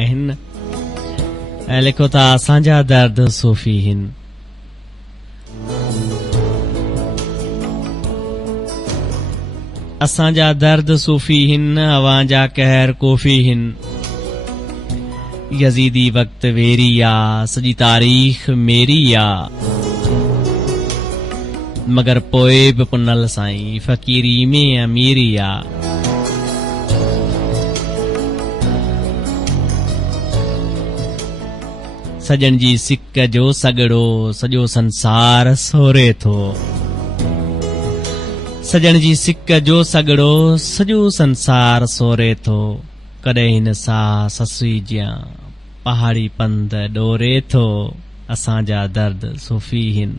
आहिनि ऐं लिखो था असांजा दर्द सूफ़ी हिन असांजा दर्द सूफ़ी हिन हवा जा कहर कोफ़ी हिन यज़ीदी वक्त वेरी आ सॼी तारीख़ मेरी आ मगर पोइ बि पुनल साईं फ़क़ीरी में अमीरी आ सजन जी सिक जो सगड़ो सॼो संसार सोरे थो सजन जी सिक जो सगड़ो सॼो संसार सोरे थो कॾहिं हिन सां ससुई जियां पहाड़ी पंध डोरे थो असांजा दर्द सूफ़ी हिन